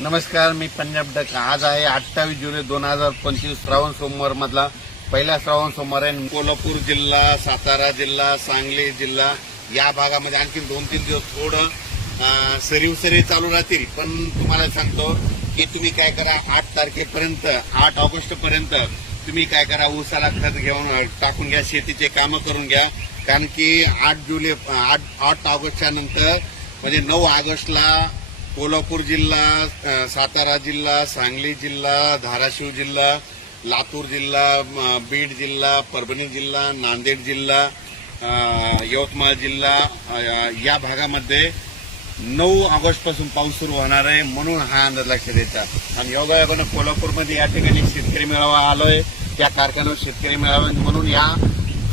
नमस्कार, मी पंजाब डक. आज आहे 28 जुलै 2025 श्रावण सोमवार मधला पहिला श्रावण सोमवार आहे. कोल्हापूर जिल्हा, सातारा जिल्हा, सांगली जिल्हा या भागामध्ये आणखी 2-3 दिवस थोडं सरी चालू राहतील. पण तुम्हाला सांगतो की तुम्ही काय करा, 8 तारखेपर्यंत 8 ऑगस्ट पर्यंत तुम्ही काय करा, ऊसाला खत घेऊन टाकून घ्या, शेतीचे कामं करून घ्या. कारण की 8 ऑगस्टच्या नंतर म्हणजे 9 ऑगस्टला कोल्हापूर जिल्हा, सातारा जिल्हा, सांगली जिल्हा, धाराशिव जिल्हा, लातूर जिल्हा, बीड जिल्हा, परभणी जिल्हा, नांदेड जिल्हा, यवतमाळ जिल्हा या भागामध्ये 9 ऑगस्ट पासून पाऊस सुरू होणार आहे. म्हणून हा अंदाज लक्षात द्यायचा. आणि योगायोगानं कोल्हापूरमध्ये या ठिकाणी शेतकरी मेळावा आलोय. त्या कारखान्यावर शेतकरी मेळावा म्हणून या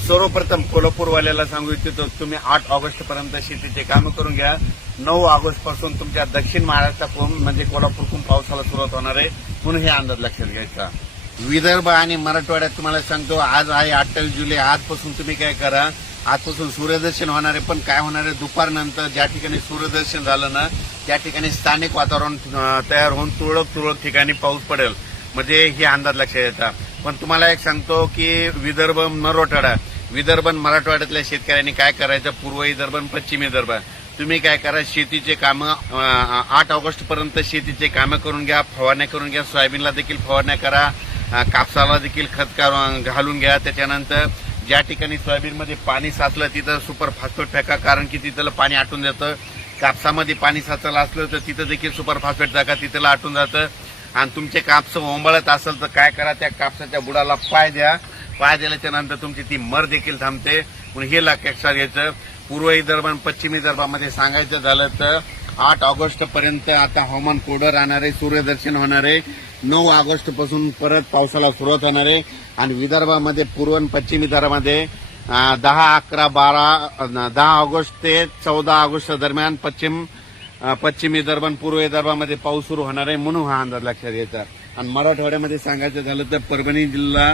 सर्वप्रथम कोल्हापूरवाल्याला सांगू इच्छितो, तुम्ही 8 ऑगस्ट पर्यंत शेतीचे काम करून घ्या. 9 ऑगस्ट पासून तुमच्या दक्षिण महाराष्ट्रातून म्हणजे कोल्हापूरकडून पावसाला सुरुवात होणार आहे. म्हणून हे अंदाज लक्षात घ्यायचा. विदर्भ आणि मराठवाड्यात तुम्हाला सांगतो, आज आहे 28 जुलै. आजपासून तुम्ही काय करा, आजपासून सूर्यदर्शन होणार आहे. पण काय होणार आहे, दुपारनंतर ज्या ठिकाणी सूर्यदर्शन झालं ना त्या ठिकाणी स्थानिक वातावरण तयार होऊन तुरळक ठिकाणी पाऊस पडेल. म्हणजे हे अंदाज लक्षात येतात. पण तुम्हाला एक सांगतो की विदर्भ मराठवाड्यातल्या शेतकऱ्यांनी काय करायचं, पूर्व विदर्भ आणि पश्चिम विदर्भ तुम्ही काय करा, शेतीचे कामं 8 ऑगस्ट पर्यंत शेतीचे कामं करून घ्या, फवारण्या करून घ्या. सोयाबीनला देखील फवारण्या करा, कापसाला देखील खत घालून घ्या. त्याच्यानंतर ज्या ठिकाणी सोयाबीनमध्ये पाणी साचलं तिथं सुपर फॉस्फेट टाका, कारण की तिथलं पाणी आटून जातं. कापसामध्ये पाणी साचलं असलं तर तिथं देखील सुपर फॉस्फेट टाका, तिथलं आटून जातं. आणि तुमचे कापस ओंबळत असेल तर काय करा, त्या कापसाच्या बुडाला पाय द्या. पाय दिल्याच्या नंतर तुमची ती मर देखील थांबते. म्हणून हे लक्षात घ्यायचं. पूर्व विदर्भ आणि पश्चिम विदर्भामध्ये सांगायचं झालं तर 8 ऑगस्ट पर्यंत आता हवामान कोरडं राहणार आहे, सूर्यदर्शन होणार आहे. 9 ऑगस्ट पासून परत पावसाला सुरुवात होणार आहे. आणि विदर्भामध्ये पूर्व आणि पश्चिम विदर्भामध्ये 10, 11, 12, 10 ऑगस्ट ते 14 ऑगस्ट दरम्यान पश्चिम विदर्भ आणि पूर्व विदर्भामध्ये पाऊस सुरू होणार आहे. म्हणून हा अंदाज लक्षात घ्यायचा. आणि मराठवाड्यामध्ये सांगायचं झालं तर परभणी जिल्हा,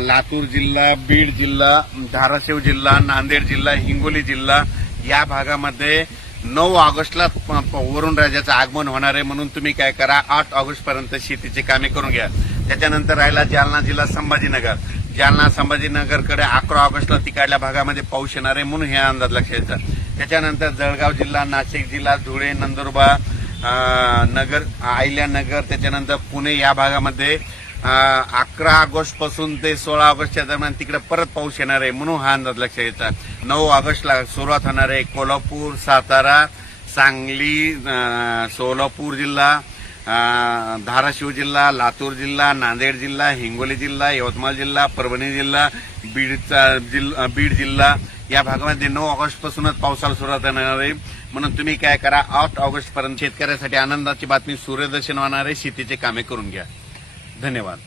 लातूर जिल्हा, बीड जिल्हा, धाराशिव जिल्हा, नांदेड जिल्हा, हिंगोली जिल्हा या भागामध्ये 9 ऑगस्टला वरुण राजाचं आगमन होणार आहे. म्हणून तुम्ही काय करा, 8 ऑगस्ट पर्यंत शेतीची कामे करून घ्या. त्याच्यानंतर राहिला जालना जिल्हा, संभाजीनगरकडे 11 ऑगस्टला तिकडल्या भागामध्ये पाऊस येणार आहे. म्हणून हे अंदाज लक्षात घ्यायचा. त्याच्यानंतर जळगाव जिल्हा, नाशिक जिल्हा, धुळे, नंदुरबार, अहिल्यानगर, त्याच्यानंतर पुणे या भागामध्ये 11 ऑगस्ट पासून ते 16 ऑगस्टच्या दरम्यान तिकडे परत पाऊस येणार आहे. म्हणून हा अंदाज लक्षात घ्यायचा. 9 ऑगस्टला सुरुवात होणार आहे. कोल्हापूर, सातारा, सांगली, सोलापूर जिल्हा, धाराशिव जिल्हा, लातूर जिल्हा, नांदेड जिल्हा, हिंगोली जिल्हा, यवतमाळ जिल्हा, परभणी जिल्हा, बीड जिल्हा या भागामध्ये 9 ऑगस्ट पासूनच पावसाला सुरुवात होणार आहे. म्हणून तुम्ही काय करा, 8 ऑगस्ट पर्यंत शेतकऱ्यासाठी आनंदाची बातमी, सूर्यदर्शन होणार आहे. शेतीचे कामे करून घ्या. धन्यवाद.